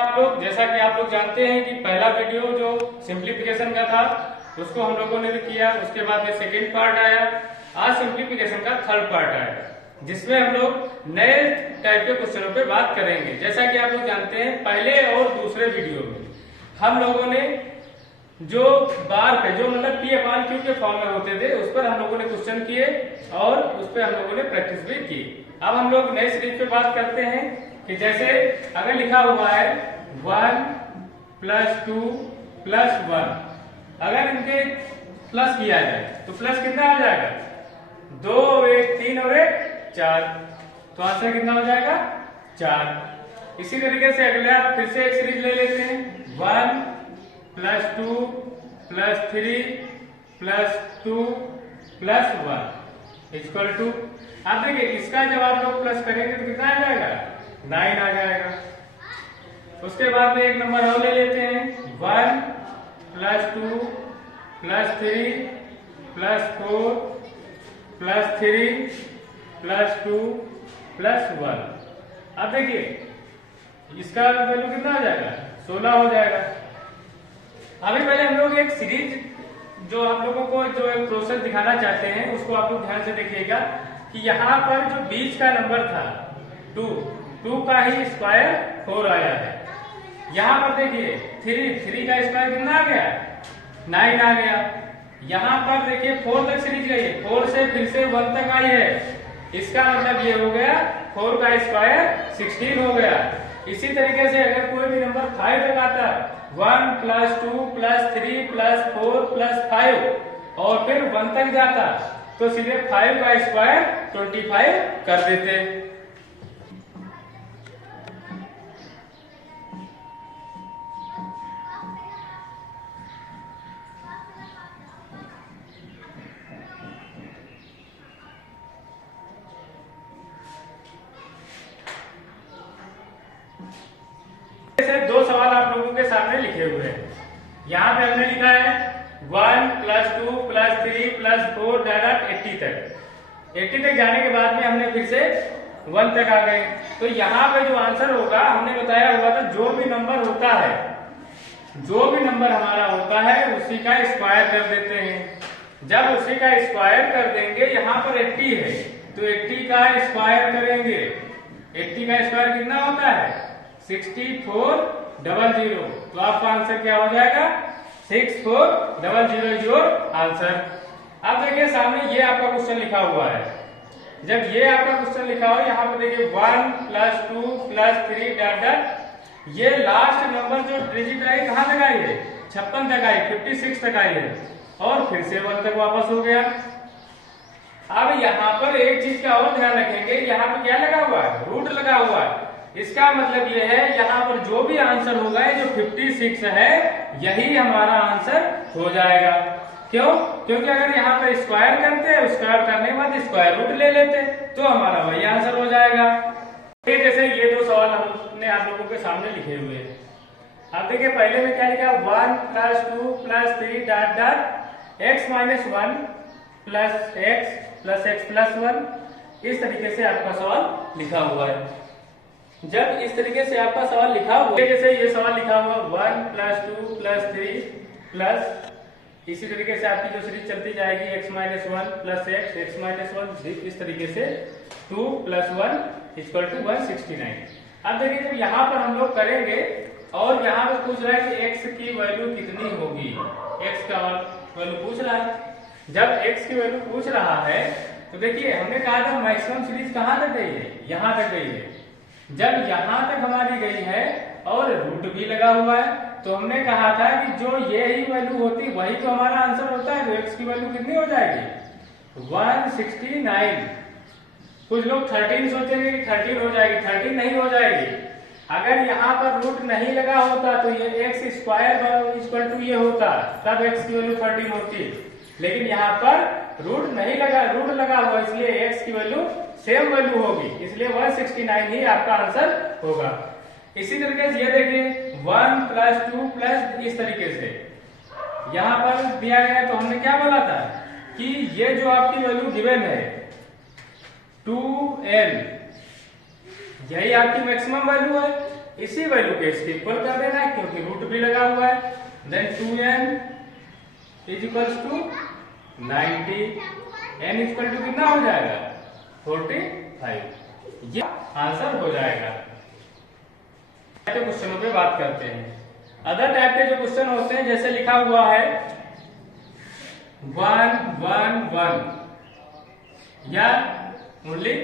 आप लोग जैसा कि आप लोग जानते हैं कि पहला वीडियो जो सिंप्लीफिकेशन का था उसको हम लोगों ने किया, उसके बाद में सेकेंड पार्ट आया। आज सिंप्लीफिकेशन का थर्ड पार्ट आया जिसमें हम लोग नए टाइप के क्वेश्चनों पे बात करेंगे। जैसा कि आप लोग जानते हैं पहले और दूसरे वीडियो में हम लोगों ने जो बार पे जो मतलब P/Q के फॉर्म में होते थे उस पर हम लोगों ने क्वेश्चन किए और उस पर हम लोगों ने प्रैक्टिस भी की। अब हम लोग नए सीरीज पे बात करते हैं कि जैसे अगर लिखा हुआ है 1 + 2 + 1, अगर इनके प्लस किया जाए तो प्लस कितना आ जाएगा? 2 1 3 और 1 4, तो आंसर कितना हो जाएगा? 4। इसी तरीके से अगला फिर से एक सीरीज ले लेते हैं 1 + 2 + 3 + 2 + 1 = आप देखिए इसका जब आप लोग प्लस करेंगे तो कितना आ जाएगा? 9 आ जाएगा। उसके बाद में एक नंबर और ले लेते हैं 1 + 2 + 3 + 4 + 3 + 2 + 1। अब देखिए इसका वैल्यू कितना हो जाएगा? 16 हो जाएगा। अभी पहले हम लोग एक सीरीज जो आप लोगों को जो एक प्रोसेस दिखाना चाहते हैं उसको आप लोग ध्यान से देखिएगा कि यहाँ पर जो बीच का नंबर था 2 का ही स्क्वायर 4 आया है। यहाँ पर देखिए 3 का स्क्वायर कितना आ गया? 9 आ गया। यहाँ पर देखिए 4 तक सीरीज गई है, 4 से फिर से 1 तक आई है। इसका मतलब ये हो गया 4 का स्क्वायर 16 हो गया। इसी तरीके से अगर कोई भी नंबर 5 तक आता 1 + 2 + 3 + 4 + 5 और फिर 1 तक जाता तो सीधे 5 का स्क्वायर 25 कर देते। दो सवाल आप लोगों के सामने लिखे हुए हैं। यहाँ पे हमने लिखा है 1 + 2 + 3 + 4 80 तक। 80 तक जाने के बाद में हमने फिर से 1 तक आ गए। तो यहाँ पे जो आंसर होगा हमने बताया हुआ था जो भी नंबर होता है, जो भी नंबर हमारा होता है उसी का स्क्वायर कर देते हैं। जब उसी का स्क्वायर कर देंगे, यहाँ पर 80 है तो 80 का स्क्वायर करेंगे। 80 का स्क्वायर कितना होता है? 6400। तो आपका आंसर क्या हो जाएगा? 6400 योर आंसर। अब देखिए सामने ये आपका क्वेश्चन लिखा हुआ है। जब ये आपका क्वेश्चन लिखा हो यहाँ पे देखिए 1 + 2 + 3 ये लास्ट नंबर जो डिजिट आई कहाँ तक आई है? 56 तक आई, 56 तक आई है और फिर से 1 तक वापस हो गया। अब यहाँ पर एक चीज का और ध्यान रखेंगे, यहाँ पे क्या लगा हुआ है? रूट लगा हुआ है। इसका मतलब ये है यहाँ पर जो भी आंसर होगा जो 56 है यही हमारा आंसर हो जाएगा। क्यों? क्योंकि अगर यहाँ पर स्क्वायर करते हैं, स्क्वायर करने के बाद स्क्वायर रूट ले लेते तो हमारा वही आंसर हो जाएगा। जैसे ये दो सवाल हमने आप लोगों के सामने लिखे हुए हैं। अब देखिए पहले में क्या लिखा? 1 + 2 + 3 x - 1 + x + x + 1। इस तरीके से आपका सवाल लिखा हुआ है। जब इस तरीके से आपका सवाल लिखा हुआ है, जैसे ये सवाल लिखा हुआ 1 + 2 + 3 प्लस इसी तरीके से आपकी जो सीरीज चलती जाएगी x - 1 + x - 1 इस तरीके से 2 + 1 = 169। अब देखिए जब यहाँ पर हम लोग करेंगे और यहाँ पर पूछ रहा है कि x की वैल्यू कितनी होगी, x का वैल्यू पूछ रहा है। जब x की वैल्यू पूछ रहा है तो देखिए हमने कहा था मैक्सिमम सीरीज कहाँ तक गई है? यहाँ तक गई है। जब यहाँ तक हमारी गई है और रूट भी लगा हुआ है तो हमने कहा था कि जो ये ही वैल्यू होती वही तो हमारा आंसर होता है। तो x की वैल्यू कितनी हो जाएगी? 169। कुछ लोग 13 सोचेंगे कि 13 हो जाएगी, 13 नहीं हो जाएगी। अगर यहाँ पर रूट नहीं लगा होता तो ये x² ये होता, तब x की वैल्यू 13 होती। लेकिन यहाँ पर रूट नहीं लगा, रूट लगा हुआ इसलिए x की वैल्यू सेम वैल्यू होगी, इसलिए 169 ही आपका आंसर होगा। इसी तरीके से ये देखिए 1 + 2 + इस तरीके से यहाँ पर दिया गया तो हमने क्या बोला था कि ये जो आपकी वैल्यू गिवन है 2n यही आपकी मैक्सिमम वैल्यू है। इसी वैल्यू के इसके इक्वल कर देना है क्योंकि रूट भी लगा हुआ है। Then 2n is equals to 90, n equal to कितना हो जाएगा 45। ये आंसर हो जाएगा। तो क्वेश्चनों पे बात करते हैं। अदर टाइप के जो क्वेश्चन होते हैं जैसे लिखा हुआ है 1 1 1 या ओनली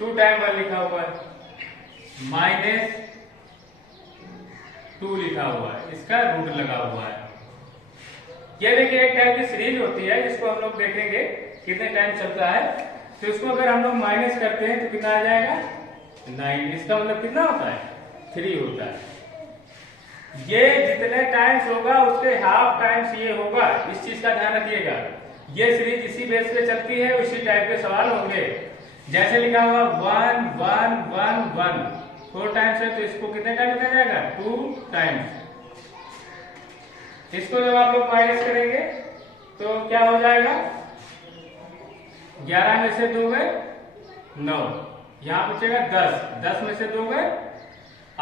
2 टाइम 1 लिखा हुआ है, -2 लिखा हुआ है, इसका रूट लगा हुआ है। ये देखिए एक टाइप की सीरीज होती है जिसको हम लोग देखेंगे कितने टाइम चलता है। तो इसको अगर हम लोग माइनस करते हैं तो कितना आ जाएगा 9। इसका मतलब कितना होता है 3 होता है। ये जितने टाइम्स होगा उसके हाफ टाइम्स ये होगा, इस चीज का ध्यान रखिएगा। ये सीरीज इसी बेस पे चलती है, उसी टाइप के सवाल होंगे। जैसे लिखा हुआ 1 1 1 1 4 टाइम्स है तो इसको कितने टाइम लिखा जाएगा 2 टाइम्स। इसको जब आप लोग माइनस करेंगे तो क्या हो जाएगा 11 में से 2 गए 9, यहां बचेगा 10, 10 में से 2 गए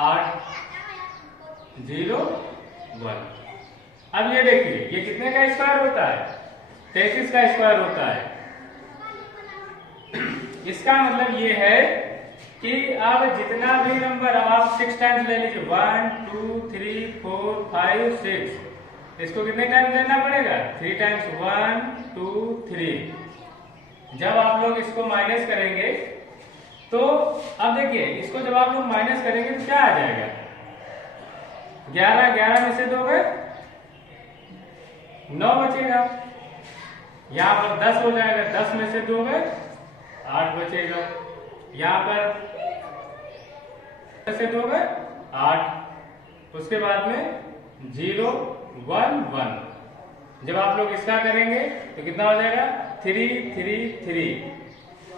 8 0 1। अब ये देखिए ये कितने का स्क्वायर होता है 33 का स्क्वायर होता है। इसका मतलब ये है कि अब जितना भी नंबर, अब आप 6 टाइम्स ले लीजिए 1 2 3 4 5 6, इसको कितने टाइम लेना पड़ेगा 3 टाइम्स 1 2 3। जब आप लोग इसको माइनस करेंगे तो अब देखिए इसको जब आप लोग माइनस करेंगे तो क्या आ जाएगा 11, 11 में से 2 गए 9 बचेगा, यहां पर 10 हो जाएगा, 10 में से 2 गए 8 बचेगा, यहां पर से 2 गए 8, उसके बाद में 0 1 1। जब आप लोग इसका करेंगे तो कितना हो जाएगा 3 3 3।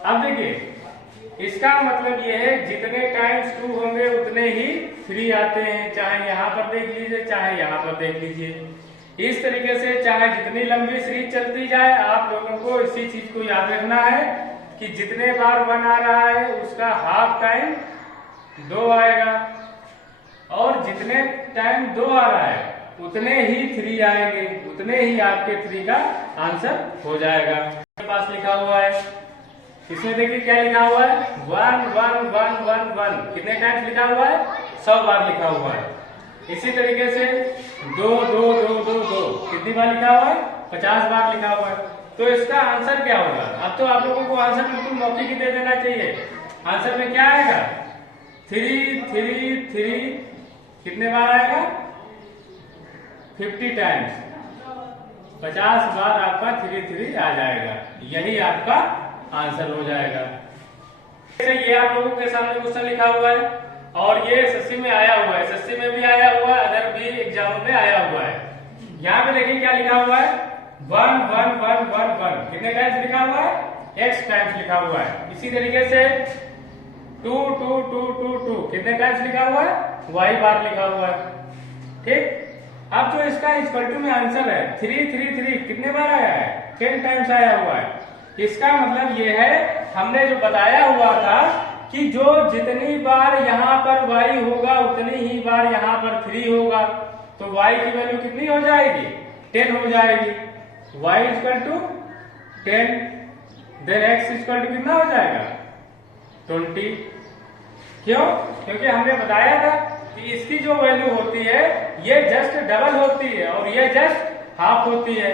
अब देखिए इसका मतलब ये है जितने टाइम्स 2 होंगे उतने ही 3 आते हैं, चाहे यहां पर देख लीजिए चाहे यहां पर देख लीजिए। इस तरीके से चाहे जितनी लंबी सीरीज चलती जाए आप लोगों को इसी चीज को याद रखना है कि जितने बार 1 आ रहा है उसका हाफ टाइम 2 आएगा और जितने टाइम 2 आ रहा है उतने ही 3 आएंगे, उतने ही आपके 3 का आंसर हो जाएगा। मेरे पास लिखा हुआ है, इसमें देखिए क्या लिखा हुआ है 1 1 1 1 1, कितने टाइम्स लिखा हुआ है 100 बार लिखा हुआ है। इसी तरीके से 2 2 2 2 2 कितनी बार लिखा हुआ है 50 बार लिखा हुआ है। तो इसका आंसर क्या होगा, अब तो आप लोगों को आंसर बिल्कुल मौके की दे देना चाहिए। आंसर में क्या आएगा 3 3 3, कितने बार आएगा 50 टाइम्स, 50 बार आपका 3 3 आ जाएगा, यही आपका आंसर हो जाएगा। ये आप लोगों के सामने क्वेश्चन लिखा हुआ है और ये एसएससी में आया हुआ है, एसएससी में भी आया हुआ है, अदर भी एग्जाम में आया हुआ है। यहाँ पे देखिए क्या लिखा हुआ है 1 1 1 1 1, कितने टाइम्स लिखा हुआ है x टाइम्स लिखा हुआ है। इसी तरीके से 2 2 2 2 2, कितने टाइम्स लिखा हुआ है y बार लिखा हुआ है। ठीक, अब जो इसका इक्वल टू में आंसर है 3 3 3, कितने बार आया है 10 टाइम्स आया हुआ है। इसका मतलब ये है हमने जो बताया हुआ था कि जो जितनी बार यहाँ पर y होगा उतनी ही बार यहाँ पर 3 होगा, तो y की वैल्यू कितनी हो जाएगी 10 हो जाएगी। y equal to 10, then x equal to कितना हो जाएगा 20। क्यों, क्योंकि हमने बताया था कि इसकी जो वैल्यू होती है ये जस्ट डबल होती है और ये जस्ट हाफ होती है।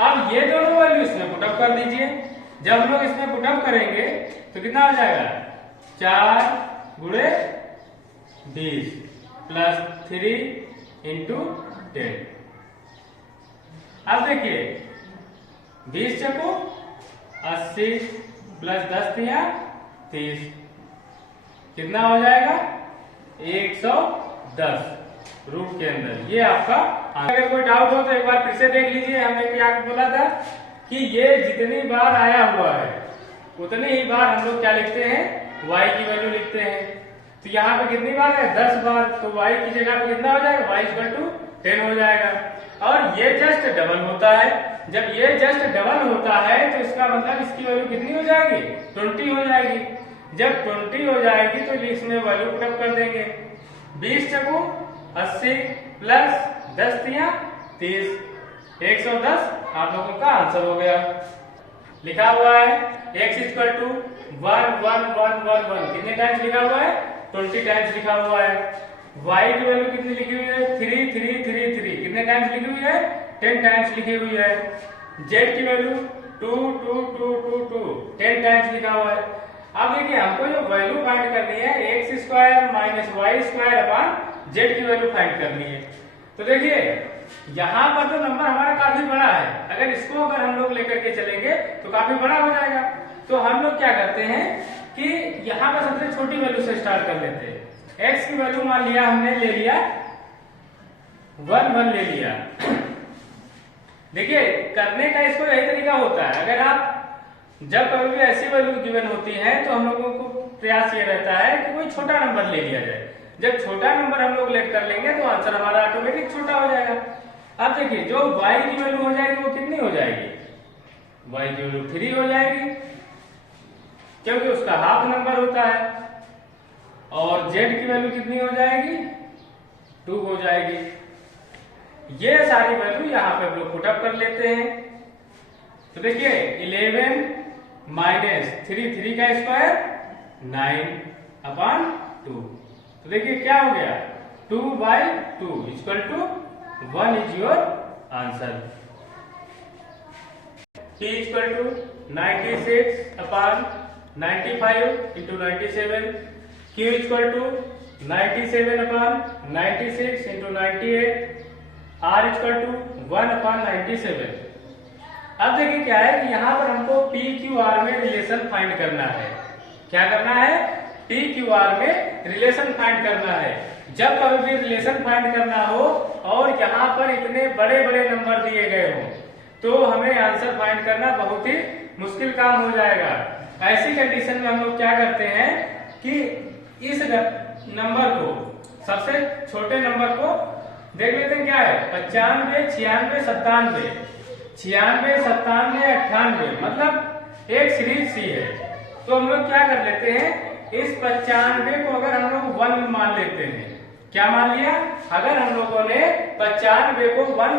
अब ये दोनों वैल्यू इसमें पुटअप कर दीजिए। जब हम लोग इसमें पुटअप करेंगे तो कितना हो जाएगा 4 गुणे 20 प्लस 3 इंटू 10। अब देखिए 20 चको 80 प्लस 10 दिया 30, कितना हो जाएगा 110 रूट के अंदर। ये आपका, अगर कोई डाउट हो तो एक बार फिर से देख लीजिए। हमने क्या बोला था कि ये जितनी बार आया हुआ है उतने ही बार हम लोग क्या लिखते हैं y की वैल्यू लिखते हैं। तो यहाँ पे कितनी बार है 10 बार, तो y की जगह पे कितना हो जाएगा y इक्वल टू 10 हो जाएगा। और ये जस्ट डबल होता है, जब ये जस्ट डबल होता है तो इसका मतलब इसकी वैल्यू कितनी हो जाएगी 20 हो जाएगी। जब 20 हो जाएगी तो इसमें वैल्यू पुटअप कर देंगे। 20 चकू 80 प्लस 10 तिया 30, 110 आप लोगों का आंसर हो गया। लिखा हुआ है x इक्वल टू 1 1 1 1 1 कितने टाइम्स लिखा हुआ है? 20 टाइम्स लिखा हुआ है। y की वैल्यू कितनी लिखी हुई है? 3 3 3 3 कितने टाइम्स लिखी हुई है? 10 टाइम्स लिखी हुई है। z की वैल्यू 2 2 2 2 2 10 टाइम्स लिखा हुआ है। अब देखिए हमको जो वैल्यू फाइंड करनी है x square minus Y square upon z की वैल्यू फाइंड करनी है। तो देखिए यहाँ पर तो नंबर हमारा काफी बड़ा है, अगर इसको अगर हम लोग लेकर के चलेंगे तो काफी बड़ा हो जाएगा। तो हम लोग क्या करते हैं कि यहाँ पर सबसे छोटी वैल्यू से स्टार्ट कर लेते हैं। x की वैल्यू मान लिया हमने ले लिया 1 1 ले लिया। देखिए करने का इसको यही तरीका होता है, अगर आप जब कभी भी ऐसी वैल्यू गिवन होती है तो हम लोगों को प्रयास ये रहता है कि कोई छोटा नंबर ले लिया जाए। जब छोटा नंबर हम लोग लेट कर लेंगे तो आंसर हमारा ऑटोमेटिक छोटा हो जाएगा। अब देखिए जो y की वैल्यू हो जाएगी वो कितनी हो जाएगी? y की वैल्यू 3 हो जाएगी क्योंकि उसका हाफ नंबर होता है। और z की वैल्यू कितनी हो जाएगी? 2 हो जाएगी। ये सारी वैल्यू यहाँ पे हम लोग पुट अप कर लेते हैं। तो देखिए 11 माइनस 3 3 का स्क्वायर 9 अपॉन 2। तो देखिए क्या हो गया? 2/2 equal to 1 is your answer. t equal to 96 upon 95 into 97, q equal to 97 upon 96 into 98, r equal to 1 upon 97। अब देखिए क्या है कि यहाँ पर हमको पी क्यू आर में रिलेशन फाइंड करना है। क्या करना है? पी क्यू आर में रिलेशन फाइंड करना है। जब कभी भी रिलेशन फाइंड करना हो और यहाँ पर इतने बड़े बड़े नंबर दिए गए हो तो हमें आंसर फाइंड करना बहुत ही मुश्किल काम हो जाएगा। ऐसी कंडीशन में हम लोग क्या करते हैं कि इस नंबर को, सबसे छोटे नंबर को देख लेते हैं। क्या है? 95 96 97, 96 97 98, मतलब एक सीरीज सी है। तो हम लोग क्या कर लेते हैं, इस 95 को अगर हम लोग 1 मान लेते हैं। क्या मान लिया? अगर हम लोगों ने 95 को 1